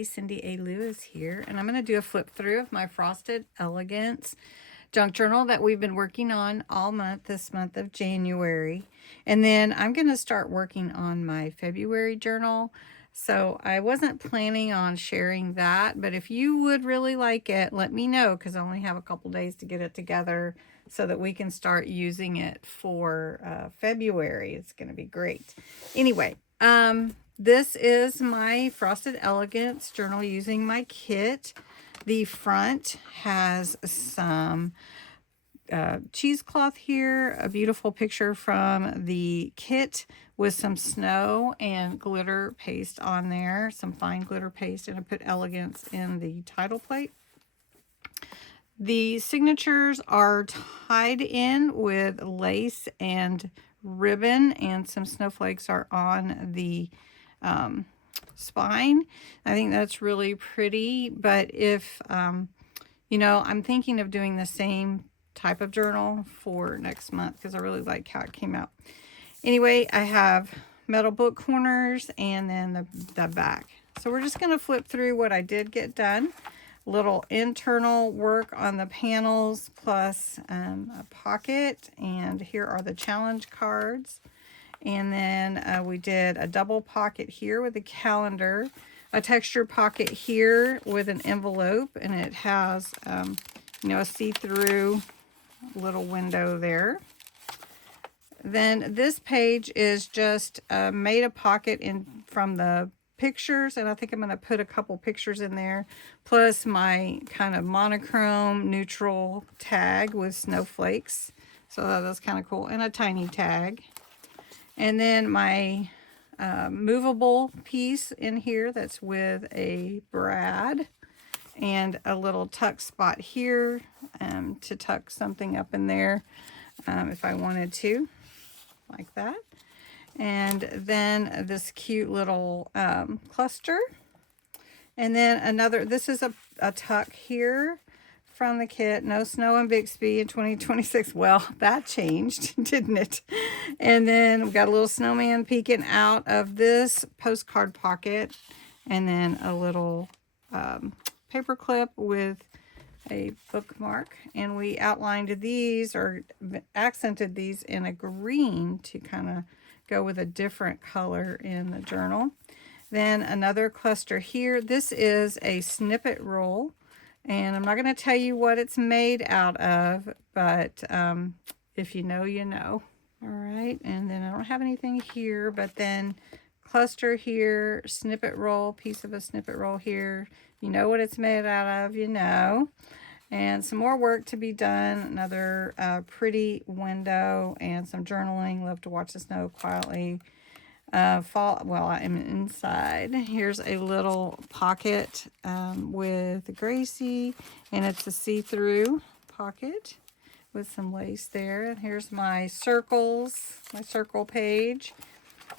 Hey, Cindy A. Lewis here, and I'm going to do a flip through of my Frosted Elegance Junk Journal that we've been working on all month, this month of January. And then I'm going to start working on my February journal. So I wasn't planning on sharing that, but if you would really like it, let me know, because I only have a couple days to get it together so that we can start using it for February. It's going to be great. Anyway, this is my Frosted Elegance journal using my kit. The front has some cheesecloth here, a beautiful picture from the kit with some snow and glitter paste on there, some fine glitter paste, and I put Elegance in the title plate. The signatures are tied in with lace and ribbon, and some snowflakes are on the spine. I think that's really pretty, but if you know, I'm thinking of doing the same type of journal for next month because I really like how it came out. Anyway, I have metal book corners and then the back. So we're just going to flip through what I did get done. Little internal work on the panels, plus a pocket, and here are the challenge cards. And then we did a double pocket here with a calendar, a texture pocket here with an envelope, and it has, you know, a see-through little window there. Then this page is just made a pocket in from the pictures, and I think I'm going to put a couple pictures in there, plus my kind of monochrome neutral tag with snowflakes. So that's kind of cool, and a tiny tag. And then my movable piece in here that's with a brad and a little tuck spot here to tuck something up in there if I wanted to, like that. And then this cute little cluster. And then another, this is a tuck here from the kit. No snow in Bixby in 2026. Well, that changed, didn't it? And then we've got a little snowman peeking out of this postcard pocket, and then a little paper clip with a bookmark. And we outlined these, or accented these in a green to kind of go with a different color in the journal. Then another cluster here. This is a snippet roll, and I'm not going to tell you what it's made out of, but if you know, you know. All right, and then I don't have anything here, but then cluster here, snippet roll, piece of a snippet roll here. You know what it's made out of, you know. And some more work to be done. Another pretty window and some journaling. Love to watch the snow quietly fall while I am inside. Here's a little pocket with Gracie, and it's a see-through pocket with some lace there. And here's my circles, my circle page,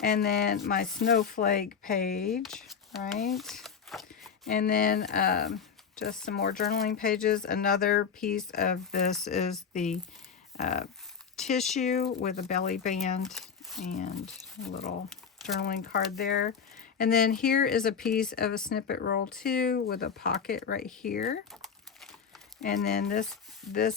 and then my snowflake page, right? And then just some more journaling pages. Another piece of this is the tissue with a belly band and a little journaling card there. And then here is a piece of a snippet roll too with a pocket right here. And then this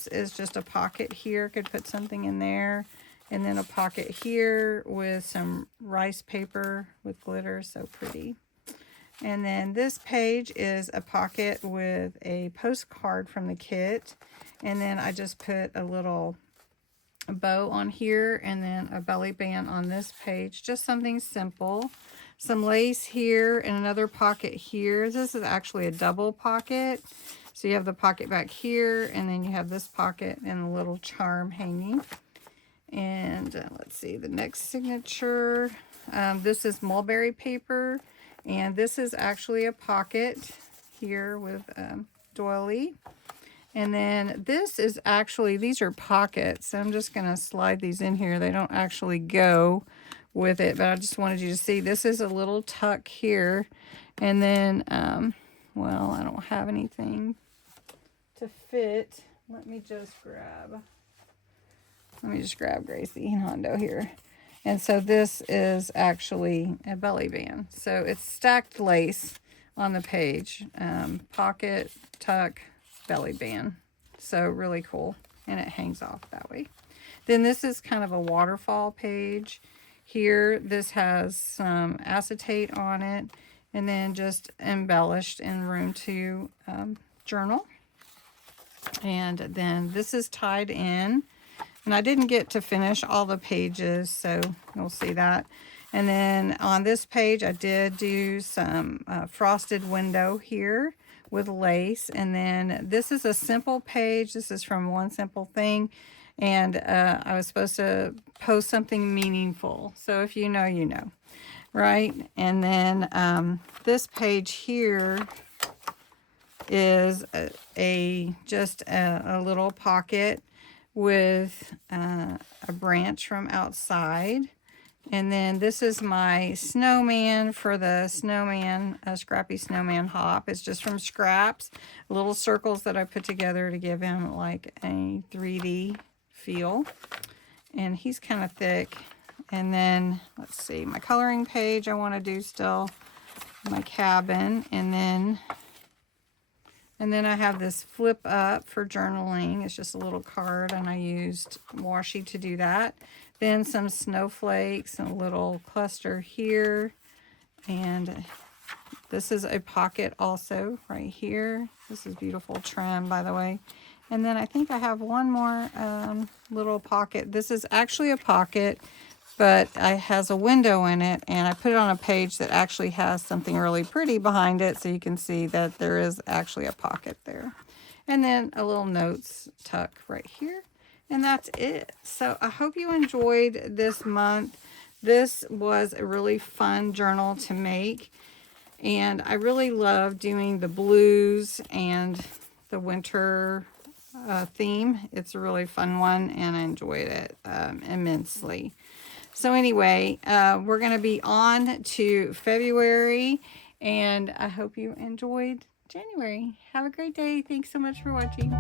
is just a pocket here. Could put something in there. And then a pocket here with some rice paper with glitter. So pretty. And then this page is a pocket with a postcard from the kit. And then I just put a little bow on here, and then a belly band on this page. Just something simple. Some lace here and another pocket here. This is actually a double pocket. So you have the pocket back here, and then you have this pocket and a little charm hanging. And let's see, the next signature. This is mulberry paper, and this is actually a pocket here with doily. And then this is actually, these are pockets. I'm just going to slide these in here. They don't actually go with it, but I just wanted you to see this is a little tuck here. And then, well, I don't have anything to fit. Let me just grab Gracie and Hondo here. And so this is actually a belly band. So it's stacked lace on the page. Pocket, tuck, belly band. So really cool. And it hangs off that way. Then this is kind of a waterfall page. Here, this has some acetate on it. And then just embellished in room to journal. And then this is tied in. And I didn't get to finish all the pages, so you'll see that. And then on this page, I did do some frosted window here with lace. And then this is a simple page. This is from One Simple Thing. And I was supposed to post something meaningful. So if you know, you know, right? And then this page here is just a little pocket with a branch from outside. And then this is my snowman for the snowman, Scrappy Snowman Hop. It's just from scraps, little circles that I put together to give him like a 3D feel. And he's kind of thick. And then, let's see, my coloring page I want to do still, my cabin. And then I have this flip up for journaling. It's just a little card, and I used washi to do that. Then some snowflakes and a little cluster here. And this is a pocket also right here. This is beautiful trim, by the way. And then I think I have one more little pocket. This is actually a pocket, but it has a window in it, and I put it on a page that actually has something really pretty behind it, so you can see that there is actually a pocket there. And then a little notes tuck right here, and that's it. So I hope you enjoyed this month. This was a really fun journal to make, and I really love doing the blues and the winter theme. It's a really fun one, and I enjoyed it immensely. So anyway, we're going to be on to February, and I hope you enjoyed January. Have a great day. Thanks so much for watching.